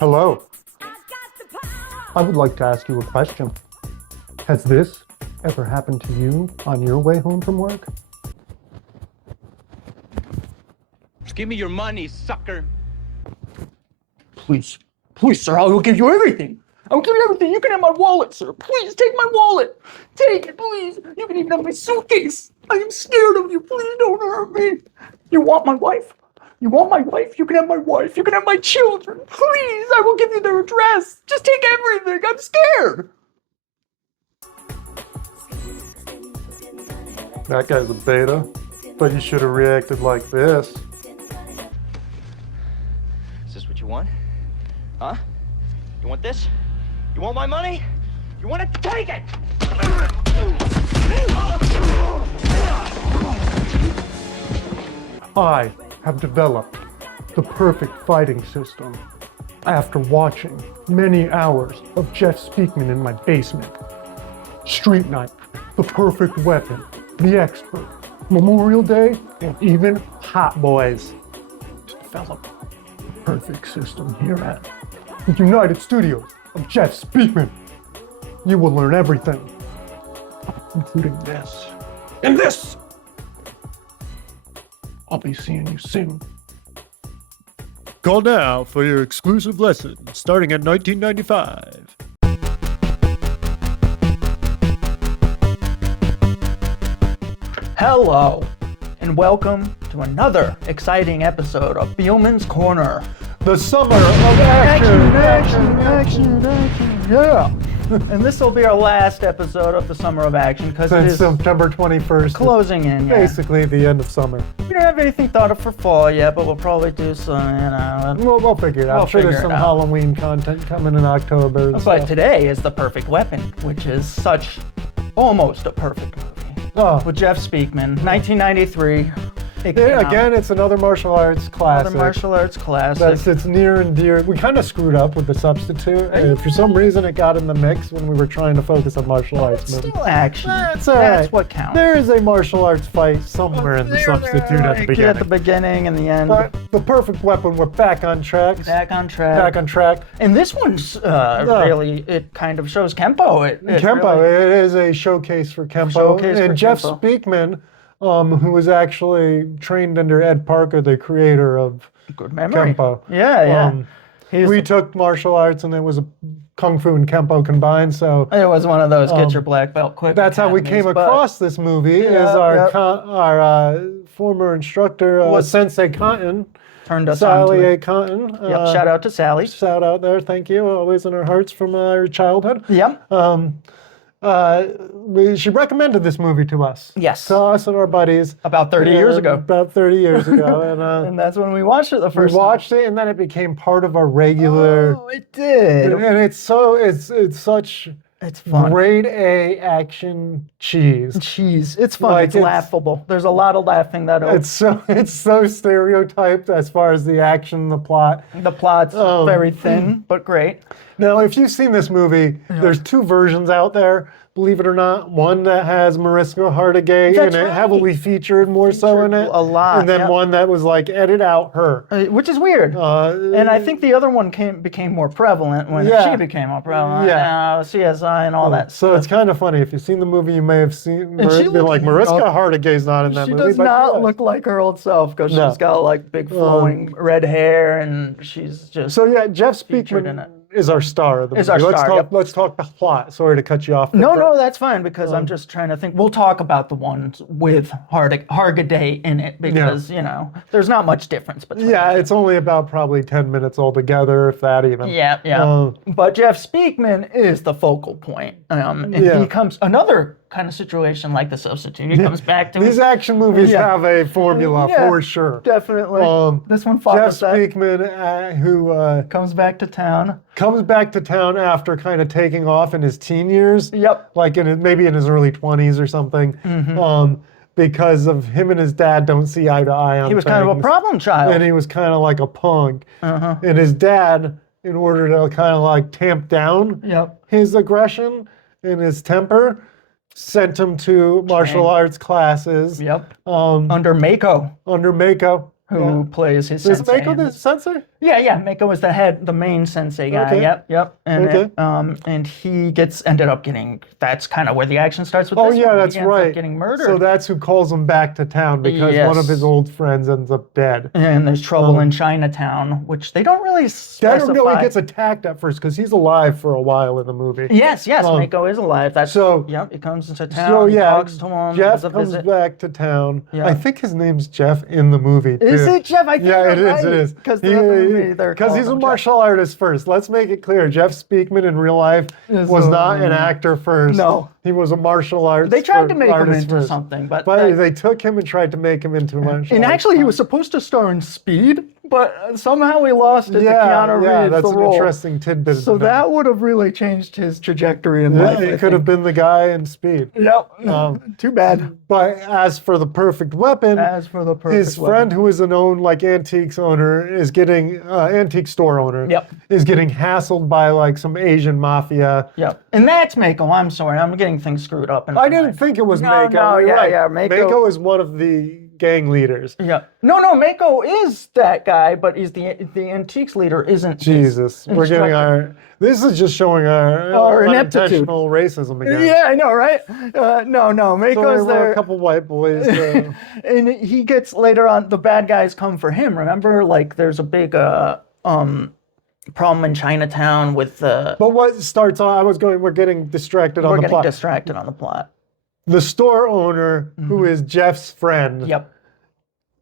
Hello. I would like to ask you a question. Has this ever happened to you on your way home from work? Just give me your money, sucker. Please, sir, I will give you everything. I will give you everything. You can have my wallet, sir. Please, take my wallet. Take it, please. You can even have my suitcase. I am scared of you. Please don't hurt me. You want my wife? You want my wife? You can have my wife. You can have my children. Please, I will give you their address. Just take everything. I'm scared. That guy's a beta, but you should have reacted like this. Is this what you want? Huh? You want this? You want my money? You want to take it? I have developed the perfect fighting system after watching many hours of Jeff Speakman in my basement. Street Knight, the perfect weapon, the expert, Memorial Day, and even Hot Boys. To develop the perfect system here at the United Studios of Jeff Speakman. You will learn everything, including this and this. I'll be seeing you soon. Call now for your exclusive lesson starting at $19.95. Hello, and welcome to another exciting episode of Beilman's Corner. The summer of action. Yeah. And this will be our last episode of the Summer of Action because it Since is September 21st. closing in. Yeah. Basically the end of summer. We don't have anything thought of for fall yet, but we'll probably do some, We'll figure it out. We'll I'm sure there's figure some it out. Halloween content coming in October. And But stuff. today is The Perfect Weapon, which is almost a perfect movie. Oh. With Jeff Speakman, 1993. Again, it's another martial arts classic. Another martial arts classic. It's near and dear. We kind of screwed up with the substitute. And for some reason, it got in the mix when we were trying to focus on martial arts It's movies. still action. That's all That's right. what counts. There is a martial arts fight somewhere in the substitute at the beginning. At the beginning and the end. But the perfect weapon, we're back on track. Back on track. Back on track. And this one's really, it kind of shows Kempo. It Kempo, really- it is a showcase for Kempo. Showcase for and Jeff Kempo. Speakman, who was actually trained under Ed Parker, the creator of Good memory. Kempo. Yeah. We took martial arts and it was Kung Fu and Kempo combined, so It was one of those get your black belt quick. that's how we academies, came but across this movie. Is our former instructor, Sensei Cotton, turned us on Sally to A. it. Cotton. Yep, shout out to Sally. Shout out there, thank you. Always in our hearts from our childhood. Yep. She recommended this movie to us. Yes. To us and our buddies. About 30 years ago. About 30 years ago. And And that's when we watched it the we first time. watched it, and then it became part of our regular. Oh, it did. And it's such It's fun. grade A action cheese. Cheese. It's fun. Like, it's it's- laughable. There's a lot of laughing that over. It's so stereotyped as far as the action, the plot. The plot's very thin, but great. Now, if you've seen this movie, there's two versions out there. Believe it or not, one that has Mariska Hargitay in That's it, right. heavily featured more so in it. a lot, And then yeah. one that was like, edit out her. Which is weird. And I think the other one became more prevalent when Yeah. she became more prevalent. Yeah. CSI and all that. So it's kind of funny. If you've seen the movie, you may have seen, she been like, looks- Mariska Hargitay's not in that She movie. does but not is. look like her old self because No. she's got like big flowing red hair and she's just So yeah, Jeff featured in Speakman it. is our star of the Is movie. our let's star, talk. yep. Let's talk the plot. Sorry to cut you off. No, that's fine because I'm just trying to think. We'll talk about the ones with Hargitay in it because, there's not much difference between Yeah, it's only about probably 10 minutes altogether, if that even. Yeah. But Jeff Speakman is the focal point. And Yeah. he comes, another kind of situation like the substitute, he comes back to These action movies Yeah. have a formula Yeah. for sure. Definitely. This one Jeff follows that. Speakman, who Comes back to town. comes back to town after kind of taking off in his teen years. Yep. Like maybe in his early 20s or something. Because of him and his dad don't see eye to eye on He was kind of a things. problem child. And he was kind of like a punk. And his dad, in order to kind of like tamp down Yep. his aggression and his temper, sent him to martial arts classes. Yep. Um, Under Mako. under Mako, who plays his Is sensei. Mako the sensei? Yeah. Mako is the main sensei guy. Okay. Yep. And Okay. and he ended up getting. That's kind of where the action starts with Oh this yeah, one. that's He ends right. up getting murdered. So that's who calls him back to town because one of his Yes. old friends ends up dead. And there's trouble in Chinatown, which they don't really I specify. don't know. He gets attacked at first because he's alive for a while in the movie. Yes, Mako is alive. That's so- Yep, he comes into town. So he yeah, talks to him. Jeff has a comes visit. back to town. Yeah. I think his name's Jeff in the movie. Too. Is it Jeff? I think Yeah, you're it is. Because Because he's a martial artist first. Let's make it clear. Jeff Speakman in real life was not an actor first. No. He was a martial arts. They tried to make him artist into first. something, but they took him and tried to make him into a martial and arts. actually he was supposed to star in Speed, but somehow he lost it to Keanu Reeves. that's the an role. interesting tidbit. So that would have really changed his trajectory in yeah, life. he could have been the guy in Speed. Yep. Too bad. But as for the perfect weapon, As for the perfect his friend who is an antiques owner is getting antique store owner. Yep. Is getting hassled by like some Asian mafia. Yep. And that's Mako. I'm sorry. I'm getting things screwed up. I didn't think it was No, Mako. no, You're yeah, right. yeah, Mako- Mako is one of the gang leaders. Yeah. No, Mako is that guy, but he's the antiques leader isn't. Jesus, we're getting instructor. This is just showing our Our ineptitude. unintentional racism again. Yeah, I know, right? No, So Mako's we're there. a couple white boys. And he gets later on, the bad guys come for him. Remember, like there's a big problem in Chinatown with the. But what starts on? We're getting distracted on We're the getting plot. distracted on the plot. The store owner, who is Jeff's friend, Yep.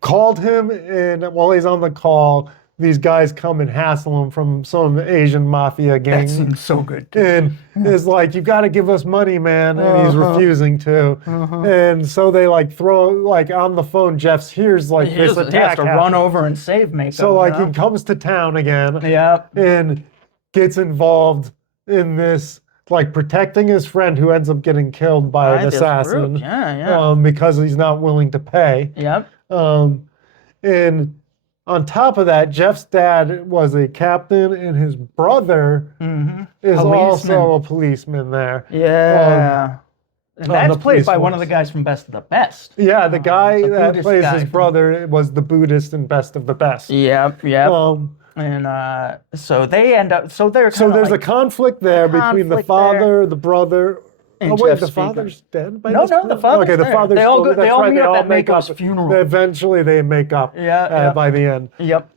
called him, and while he's on the call, these guys come and hassle him from some Asian mafia gang. That seems so good. And is like, you got to give us money, man. And he's refusing to. And so they like throw, like on the phone, Jeff's here's like He this has attack. to happen. run over and save Mako. So like you he comes to town again know? Yep. and gets involved in this, like protecting his friend who ends up getting killed by an This assassin. group. Yeah. Because he's not willing to pay. Yep. And on top of that, Jeff's dad was a captain, and his brother is also a policeman there. Yeah. And on that's the played police by one of force. the guys from Best of the Best. Yeah, the guy the that Buddhist plays guy his from- brother was the Buddhist in Best of the Best. Yep. And so they end up. So they're So kinda there's like, a conflict there between the conflict father, the brother. And Oh wait, Jeff the Speakman. father's dead by No, this no, point? the father's Okay, the there. father's They all still- go- they that's all right, meet up all at make Mako's up. funeral. Eventually, they make up. Yeah. By the end. Yep.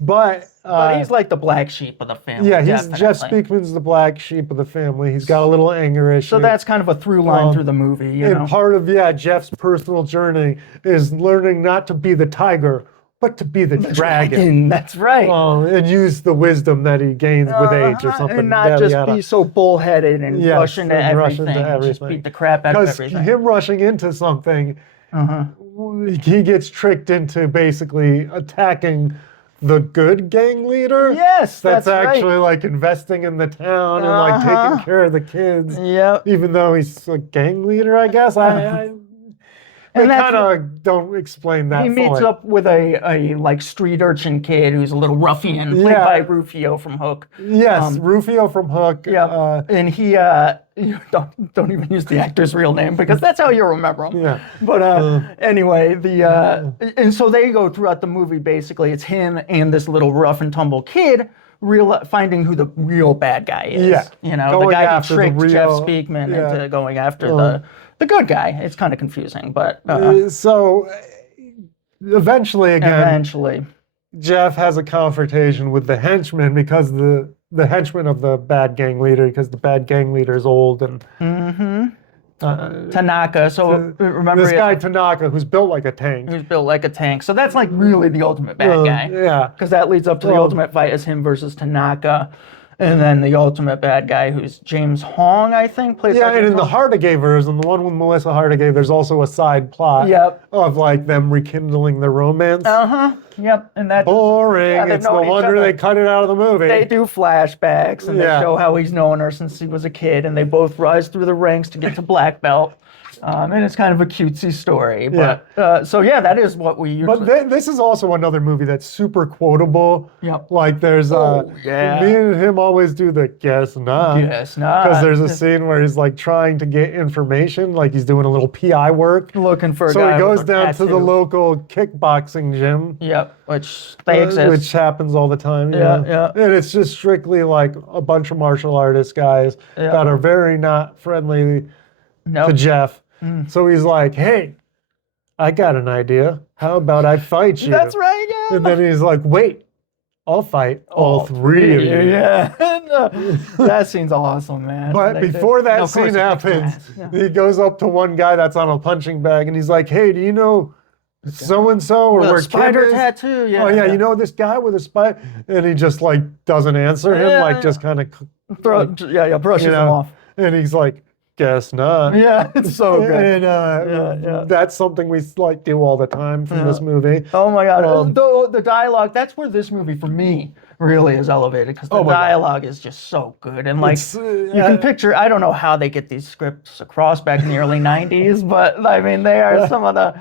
But he's like the black sheep of the family. yeah, he's Jeff definitely. Speakman's the black sheep of the family. He's got a little anger issue. So that's kind of a through line through the movie, you know. And part of Jeff's personal journey is learning not to be the tiger, but to be the dragon. That's right. And use the wisdom that he gains with age or something. And not yada, just yada. be so bullheaded and Yes, rush into and rush everything. into And just everything. beat the crap out of Because everything. him rushing into something, he gets tricked into basically attacking the good gang leader. Yes, that's that's right. actually like investing in the town and like taking care of the kids. Yep. Even though he's a gang leader, I guess. They And that's kind of don't explain that. He meets fully. up with a like street urchin kid who's a little ruffian, played Yeah. by Rufio from Hook. Yes, Rufio from Hook. Yeah, and he you don't even use the actor's real name because that's how you remember him. Yeah. But anyway, and so they go throughout the movie. Basically, it's him and this little rough and tumble kid finding who the real bad guy is. Yeah. You know, the Going guy who after the tricked Jeff real- Speakman yeah. into going after the good guy. It's kind of confusing, but So eventually, eventually. Jeff has a confrontation with the henchman because the henchman of the bad gang leader, because the bad gang leader is old and Tanaka. So remember this guy Tanaka, who's built like a tank. who's built like a tank. So that's like really the ultimate bad guy. Yeah. Because that leads up to the ultimate fight is him versus Tanaka. And then the ultimate bad guy, who's James Hong, I think, plays. Yeah, by and James in the Hong. Hardegay version, the one with Melissa Hardegay, there's also a side plot Yep. of like them rekindling their romance. Yep. And that's Boring. Yeah, they've It's no known each wonder other. they cut it out of the movie. They do flashbacks and Yeah. they show how he's known her since he was a kid, and they both rise through the ranks to get to black belt. And it's kind of a cutesy story. But so yeah, that is what we usually. But this is also another movie that's super quotable. Yep. Like there's yeah. me and him always do the guess not. Guess not. Because there's a scene where he's like trying to get information, like he's doing a little PI work. Looking for a So guy he goes with a down to the tattoo. local kickboxing gym. Yep, which they exist. Which happens all the time. Yeah. And it's just strictly like a bunch of martial artist guys that are very not friendly to Jeff. So he's like, hey, I got an idea. How about I fight you? That's right, yeah. And then he's like, wait, I'll fight all three of you. Yeah. That scene's awesome, man. But before that scene happens, he goes up to one guy that's on a punching bag and he's like, hey, do you know so-and-so or with where a spider Kim is? tattoo, yeah. Oh, yeah, you know this guy with a spider? And he just like doesn't answer him, like just kind of brushes him off. And he's like, guess not. Yeah, it's so good. And that's something we like do all the time from this movie. Oh my God, the dialogue, that's where this movie for me really is elevated because the dialogue is just so good. And like, you can picture, I don't know how they get these scripts across back in the early 90s, but I mean, they are some of the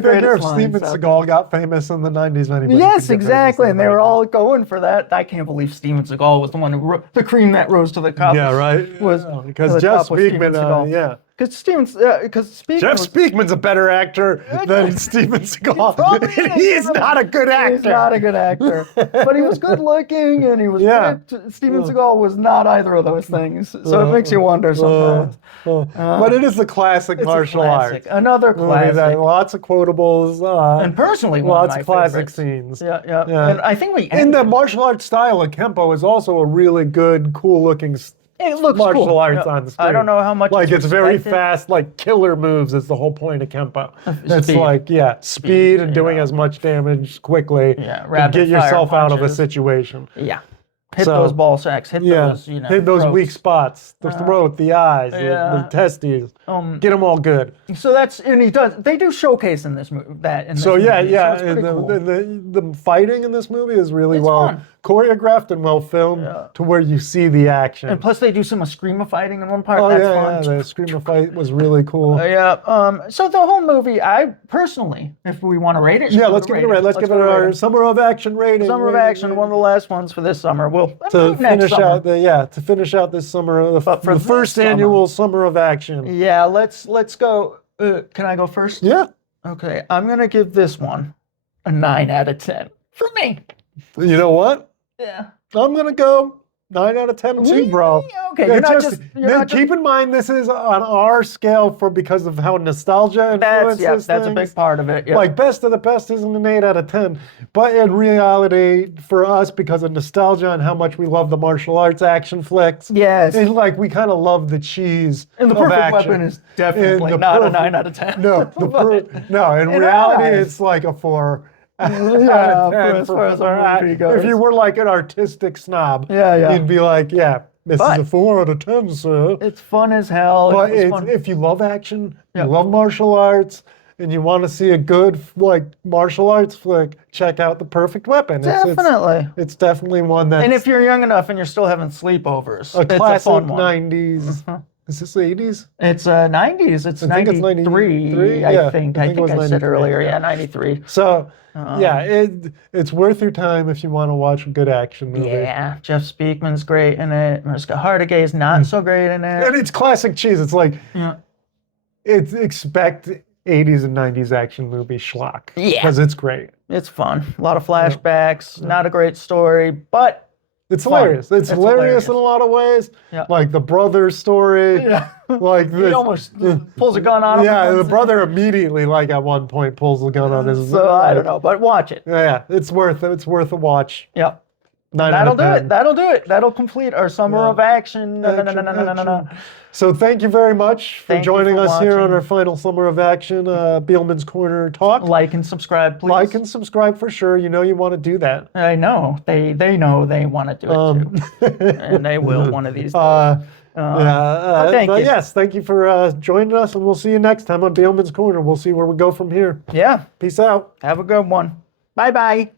greatest lines. Steven Seagal got famous in the 90s. Anybody yes, exactly. And they were all going for that. I can't believe Steven Seagal was the one who the cream that rose to the top. Yeah, right. Was because Jeff Speakman, because Jeff Speakman's a better actor than Steven Seagal. He's not a good actor. He's not a good actor. But he was good looking and he was ripped. Steven Seagal was not either of those things. So it makes you wonder sometimes. But it is the classic martial arts. Another classic. Lots of quotables. And personally, lots of classic favorites. scenes. Yeah. And I think in the martial arts style of Kempo is also a really good, cool looking martial arts on the screen. I don't know how much it's very fast, like killer moves is the whole point of Kempo. It's like speed and doing as much damage quickly to get yourself out of a situation. Yeah. Hit those ball sacks. Hit those, hit those weak spots. The throat, the eyes, the testes. Get them all good. So they do showcase in this movie that. So the fighting in this movie is really well choreographed and well filmed to where you see the action. And plus, they do some screamo fighting in one part. Oh That's fun. The screamo fight was really cool. So the whole movie, I personally, if we want to rate it, let's give it a rate. Let's give it our Summer of Action rating. Summer of Action, one of the last ones for this summer. To finish out this summer, the first annual Summer of Action. Yeah, let's go. Can I go first? Yeah. Okay, I'm gonna give this one a 9 out of 10 for me. You know what? Yeah. I'm gonna go 9 out of 10 too, bro. Okay, you're not keep in mind this is on our scale because of how nostalgia influences that's a big part of it. Yep. Like Best of the Best isn't an 8 out of 10, but in reality, for us, because of nostalgia and how much we love the martial arts action flicks, yes, it's like we kind of love the cheese. And the Perfect Weapon is definitely not a 9 out of 10. No, in reality, it's like a 4. As far as our movie goes. If you were like an artistic snob, you'd be like, this is a 4 out of 10, sir. It's fun as hell. But if you love action, you love martial arts, and you want to see a good martial arts flick, check out The Perfect Weapon. Definitely. It's definitely one that. And if you're young enough and you're still having sleepovers, a classic it's a fun one. 90s. Is this 80s? It's 90s. It's 93, I think. I think I said earlier. Yeah, 93. So, it's worth your time if you want to watch a good action movie. Yeah, Jeff Speakman's great in it. Mariska Hargitay's not so great in it. And it's classic cheese. It's like, it's expect 80s and 90s action movie schlock. Yeah. Because it's great. It's fun. A lot of flashbacks. Not a great story, but it's hilarious. It's hilarious in a lot of ways. Yeah. Like the brother story. Yeah. Like he almost pulls a gun on him. Yeah, the brother immediately, at one point, pulls the gun on his. So I don't know, but watch it. Yeah, it's worth a watch. Yep. 9 out of 10. That'll do it. That'll complete our Summer of Action. So thank you very much for joining us here on our final Summer of Action Beilman's Corner talk. Like and subscribe, please. Like and subscribe for sure. You know you want to do that. I know. They know they want to do it too. And they will one of these days. Thank you. Yes, thank you for joining us, and we'll see you next time on Beilman's Corner. We'll see where we go from here. Yeah. Peace out. Have a good one. Bye-bye.